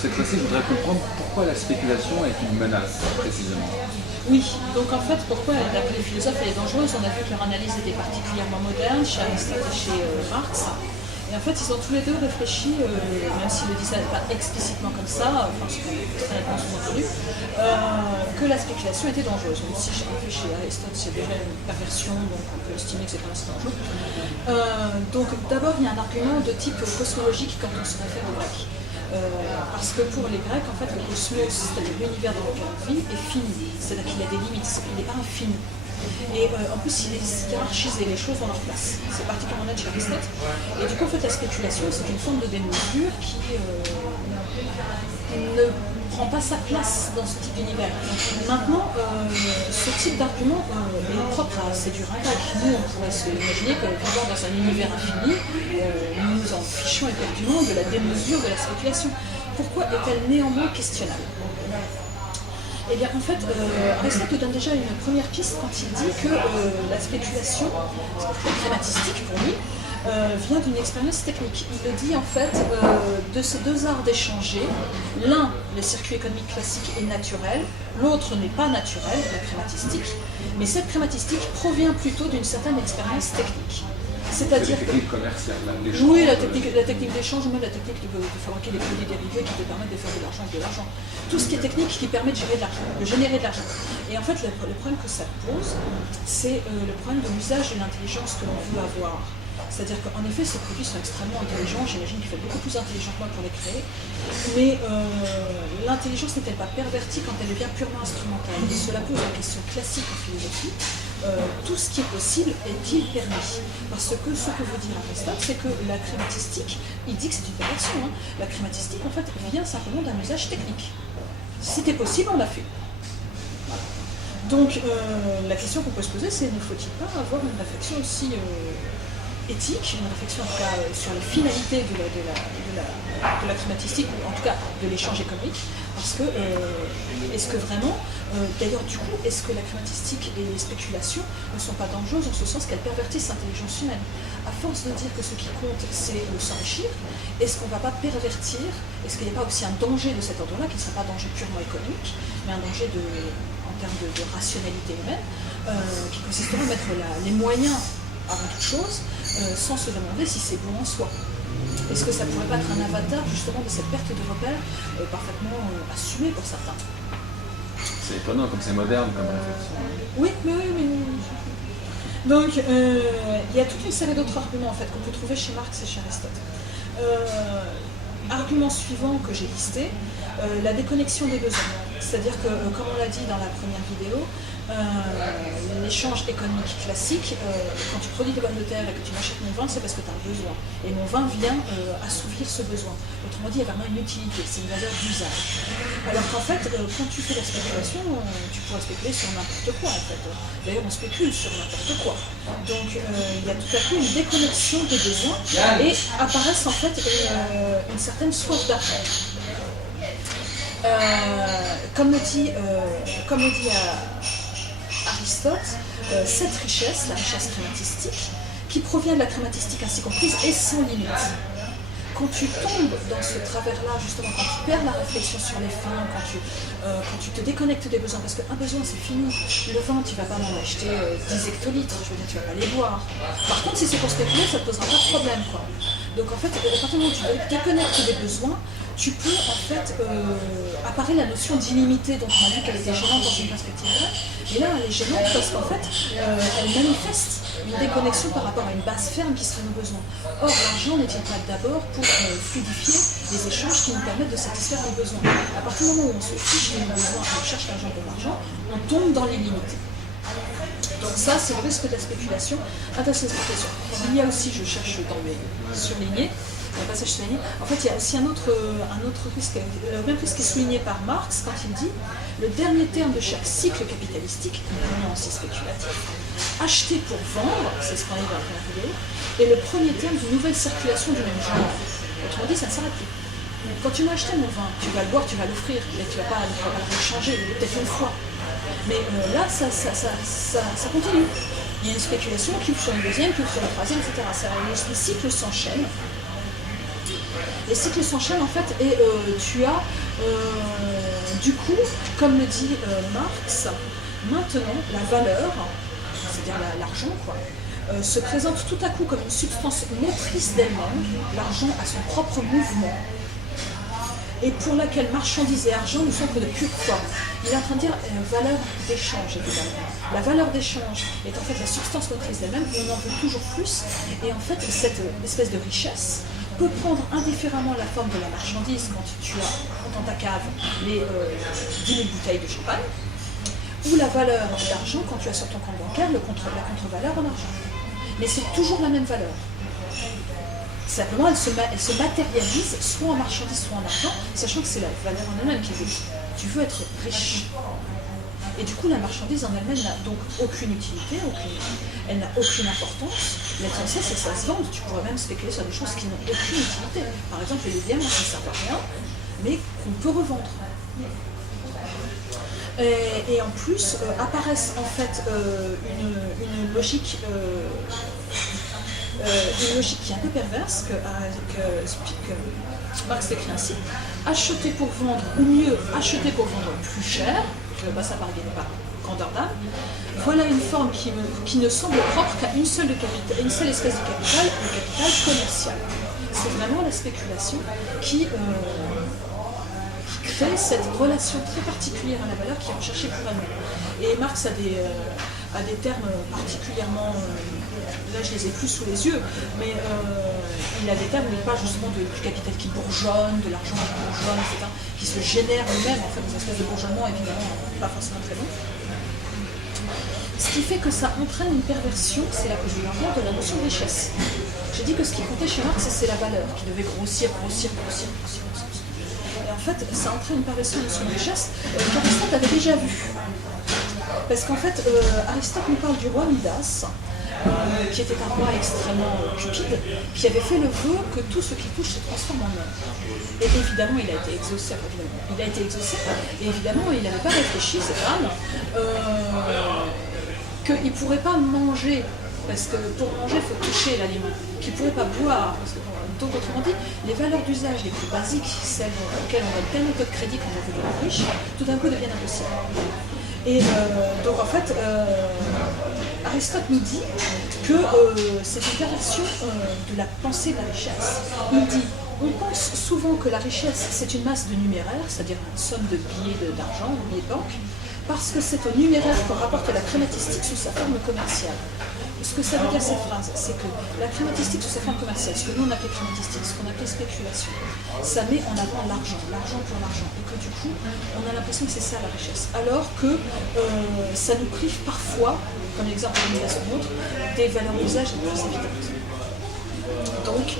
Cette fois-ci, je voudrais comprendre pourquoi la spéculation est une menace, précisément. Oui, donc en fait, pourquoi d'après les philosophes elle est dangereuse? On a vu que leur analyse était particulièrement moderne, chez Aristote et chez Marx. Et en fait, ils ont tous les deux réfléchi, même s'ils ne le disent pas explicitement comme ça, enfin c'est très nettement sous-entendu, que la spéculation était dangereuse. Même si chez Aristote c'est déjà une perversion, donc on peut estimer que c'est quand même assez dangereux. Donc d'abord, il y a un argument de type cosmologique quand on se réfère aux Grecs. Parce que pour les Grecs, en fait, le cosmos, c'est-à-dire l'univers dans lequel on vit, est fini. C'est-à-dire qu'il a des limites, il n'est pas infini. Et en plus, il est hiérarchisé, les choses ont leur place. C'est particulièrement net chez Aristote. Et du coup, en fait, la spéculation, c'est une forme de démesure qui ne prend pas sa place dans ce type d'univers. Maintenant, ce type d'argument est propre à c'est du grec. Nous, on pourrait s'imaginer que vivant dans un univers infini, nous nous en fichons éperdument de la démesure de la spéculation. Pourquoi est-elle néanmoins questionnable? Eh bien, en fait, Aristote nous donne déjà une première piste quand il dit que la spéculation, crématistique pour lui, vient d'une expérience technique. Il le dit en fait de ces deux arts d'échanger. L'un, le circuit économique classique, est naturel, l'autre n'est pas naturel, la crématistique, mais cette crématistique provient plutôt d'une certaine expérience technique. C'est-à-dire la technique commerciale, l'échange. Oui, la technique d'échange, ou même la technique de fabriquer des produits dérivés qui te permettent de faire de l'argent avec de l'argent. Tout ce qui est technique qui permet de générer de l'argent. Et en fait, le problème que ça pose, c'est le problème de l'usage de l'intelligence que l'on veut avoir. C'est-à-dire qu'en effet, ces produits sont extrêmement intelligents, j'imagine qu'il faut beaucoup plus intelligent que moi pour les créer, mais l'intelligence n'est-elle pas pervertie quand elle devient purement instrumentale? Et cela pose la question classique en philosophie, tout ce qui est possible est-il permis? Parce que ce que veut dire Aristote, c'est que la crématistique, il dit que c'est une perversion, hein. La crématistique, en fait, vient simplement d'un usage technique. Si c'était possible, on l'a fait. Voilà. Donc, la question qu'on peut se poser, c'est ne faut-il pas avoir une réflexion aussi éthique, une réflexion en tout cas sur les finalités de la crématistique, ou en tout cas de l'échange économique, parce que est-ce que vraiment, d'ailleurs du coup, est-ce que la crématistique et les spéculations ne sont pas dangereuses en ce sens qu'elles pervertissent l'intelligence humaine? À force de dire que ce qui compte c'est s'enrichir, est-ce qu'on ne va pas pervertir, est-ce qu'il n'y a pas aussi un danger de cet ordre-là, qui ne serait pas un danger purement économique, mais un danger en termes de rationalité humaine, qui consisterait à mettre les moyens avant toute chose, sans se demander si c'est bon en soi. Est-ce que ça ne pourrait pas être un avatar justement de cette perte de repère parfaitement assumée pour certains? C'est étonnant comme c'est moderne comme réflexion. Oui, mais... Donc, il y a toute une série d'autres arguments en fait qu'on peut trouver chez Marx et chez Aristote. Argument suivant que j'ai listé, la déconnexion des besoins. C'est-à-dire que, comme on l'a dit dans la première vidéo, l'échange économique classique, quand tu produis des pommes de terre et que tu m'achètes mon vin, c'est parce que tu as un besoin. Et mon vin vient assouvir ce besoin. Autrement dit, il y a vraiment une utilité, c'est une valeur d'usage. Alors qu'en fait, quand tu fais la spéculation, tu pourrais spéculer sur n'importe quoi en fait. D'ailleurs, on spécule sur n'importe quoi. Donc, il y a tout à coup une déconnexion des besoins et apparaissent en fait une certaine soif d'argent. Comme le dit Aristote, cette richesse, la richesse crématistique, qui provient de la crématistique ainsi comprise, est sans limite. Quand tu tombes dans ce travers-là, justement, quand tu perds la réflexion sur les fins, quand tu te déconnectes des besoins, parce qu'un besoin c'est fini, le vin tu ne vas pas m'en acheter 10 hectolitres, je veux dire tu ne vas pas les boire. Par contre si c'est pour spéculer, ça ne te posera pas de problème, quoi. Donc en fait, à partir du moment où tu te déconnectes des besoins, tu peux en fait apparaît la notion d'illimité dont on a vu qu'elle était gênante dans une perspective grecque, et là elle est gênante parce qu'en fait elle manifeste une déconnexion par rapport à une base ferme qui serait nos besoins. Or l'argent n'est-il pas d'abord pour fluidifier les échanges qui nous permettent de satisfaire nos besoins? À partir du moment où on se fiche de nos besoins et on cherche l'argent pour l'argent, on tombe dans l'illimité. Donc ça, c'est le risque de la spéculation. Attention à la spéculation. Il y a aussi, je cherche dans mes surlignés, un passage surligné, en fait il y a aussi un autre risque, le même risque est souligné par Marx quand il dit le dernier terme de chaque cycle capitalistique, non aussi spéculatif, acheter pour vendre, c'est ce qu'on a dit dans la première vidéo, est le premier terme d'une nouvelle circulation du même genre. Autrement dit, ça ne s'arrête plus. Quand tu m'as acheté mon vin, tu vas le boire, tu vas l'offrir, mais tu ne vas pas le changer, peut-être une fois. Mais là, ça continue. Il y a une spéculation qui ouvre sur une deuxième, qui ouvre sur une troisième, etc. Les cycles s'enchaînent. Les cycles s'enchaînent en fait et tu as du coup, comme le dit Marx, maintenant la valeur, c'est-à-dire l'argent quoi, se présente tout à coup comme une substance motrice d'elle-même, l'argent a son propre mouvement, et pour laquelle marchandises et argent ne sont que de pure forme. Il est en train de dire valeur d'échange, évidemment. La valeur d'échange est en fait la substance motrice d'elle-même, et on en veut toujours plus, et en fait cette espèce de richesse peut prendre indifféremment la forme de la marchandise quand tu as dans ta cave les 10 000 bouteilles de champagne, ou la valeur d'argent quand tu as sur ton compte bancaire la contre-valeur en argent. Mais c'est toujours la même valeur. Simplement, elle se matérialise soit en marchandise, soit en argent, sachant que c'est la valeur en elle-même qui est riche. Tu veux être riche. Et du coup, la marchandise en elle-même n'a donc aucune utilité, elle n'a aucune importance. L'essentiel, c'est que ça se vende. Tu pourrais même spéculer sur des choses qui n'ont aucune utilité. Par exemple, les diamants, ça ne sert à rien, mais qu'on peut revendre. Et en plus, apparaissent en fait une logique qui est un peu perverse, que Marx décrit ainsi: acheter pour vendre, ou mieux, acheter pour vendre plus cher, je ne veux pas ça par grandeur d'âme, voilà une forme qui ne semble propre qu'à une seule espèce de capital, le capital commercial. C'est vraiment la spéculation qui crée cette relation très particulière à la valeur qui est recherchée pour elle-même. Et Marx a des termes particulièrement, là je les ai plus sous les yeux, mais il a des termes où il parle justement du capital qui bourgeonne, de l'argent qui bourgeonne, etc., qui se génère lui-même, en fait, des espèces de bourgeonnement évidemment pas forcément très long. Ce qui fait que ça entraîne une perversion, c'est là que je viens de la notion de richesse. J'ai dit que ce qui comptait chez Marx, c'est la valeur, qui devait grossir. Et en fait, ça entraîne une perversion de la notion de richesse qu'Aristote avait déjà vue. Parce qu'en fait, Aristote nous parle du roi Midas, qui était un roi extrêmement cupide, qui avait fait le vœu que tout ce qui touche se transforme en or. Et évidemment, il a été exaucé, et évidemment, il n'avait pas réfléchi, cet âne, qu'il ne pourrait pas manger, parce que pour manger, il faut toucher l'aliment, qu'il ne pourrait pas boire, parce que, donc autrement dit, les valeurs d'usage les plus basiques, celles auxquelles on donne tellement peu de crédit quand on veut devenir riche, tout d'un coup deviennent impossibles. Et donc en fait, Aristote nous dit que c'est une perversion de la pensée de la richesse. Il dit, on pense souvent que la richesse c'est une masse de numéraires, c'est-à-dire une somme de billets d'argent, de billets de banque, parce que c'est au numéraire qu'on rapporte la crématistique sous sa forme commerciale. Ce que ça veut dire cette phrase, c'est que la crématistique sous sa forme commerciale, ce que nous on appelait crématistique, ce qu'on appelait spéculation, ça met en avant l'argent pour l'argent, et que du coup on a l'impression que c'est ça la richesse, alors que ça nous prive parfois, comme l'exemple de Midas montre, des valeurs d'usage les plus évidentes. Donc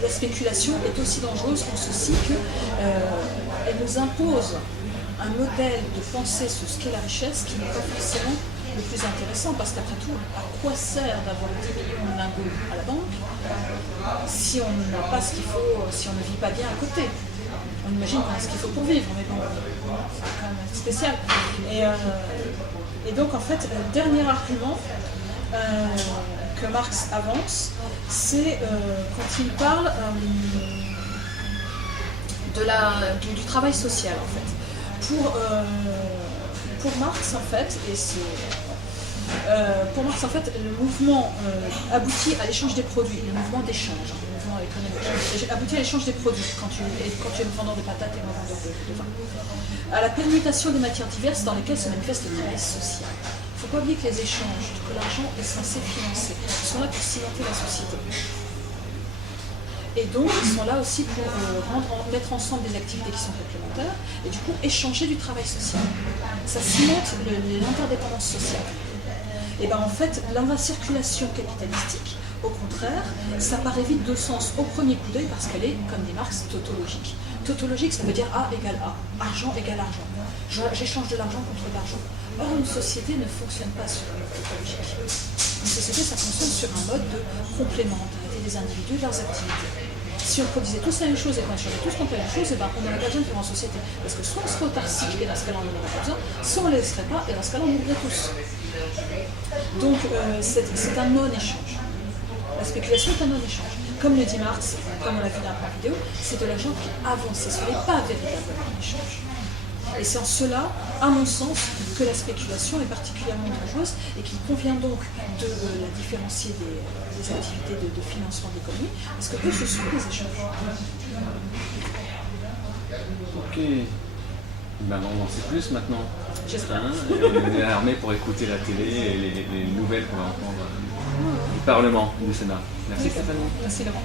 la spéculation est aussi dangereuse en ceci qu'elle nous impose un modèle de pensée sur ce qu'est la richesse qui n'est pas forcément le plus intéressant, parce qu'après tout, à quoi sert d'avoir 10 millions de lingots à la banque si on n'a pas ce qu'il faut, si on ne vit pas bien à côté? On imagine qu'on a ce qu'il faut pour vivre, mais bon, c'est quand même spécial. Et donc, en fait, le dernier argument que Marx avance, c'est quand il parle du travail social, en fait. Pour Marx, en fait, le mouvement aboutit à l'échange des produits, le mouvement d'échange, le mouvement économique, aboutit à l'échange des produits quand tu es vendeur de patates et vendeur de vin, à la permutation des matières diverses dans lesquelles se manifeste le travail social. Il ne faut pas oublier que les échanges, que l'argent est censé financer, ils sont là pour cimenter la société. Et donc, ils sont là aussi pour mettre ensemble des activités qui sont complémentaires et du coup échanger du travail social. Ça cimente l'interdépendance sociale. Et bien en fait, dans la circulation capitalistique, au contraire, ça paraît vite de sens au premier coup d'œil parce qu'elle est, comme dit Marx, tautologique. Tautologique, ça veut dire A égale A, argent égale argent. J'échange de l'argent contre de l'argent. Or, une société ne fonctionne pas sur un mode tautologique. Une société, ça fonctionne sur un mode de complémentarité des individus et de leurs activités. Si on produisait tous la même chose et qu'on échangeait tous contre la même chose, on n'aurait pas besoin de faire en société. Parce que soit on serait autarcique et dans ce cas-là on n'en aurait pas besoin, soit on ne les laisserait pas et dans ce cas-là on mourrait tous. Donc c'est un non-échange. La spéculation est un non-échange. comme le dit Marx, comme on l'a vu dans la vidéo, c'est de l'argent qui avance, ce n'est pas véritablement un échange. Et c'est en cela, à mon sens, que la spéculation est particulièrement dangereuse et qu'il convient donc de la différencier des activités de financement de l'économie, parce que eux, ce sont des échanges. Ok. Ben, on en sait plus maintenant. J'espère. On est armé pour écouter la télé et les nouvelles qu'on va entendre du Parlement, du Sénat. Merci Stéphanie. Merci Laurent.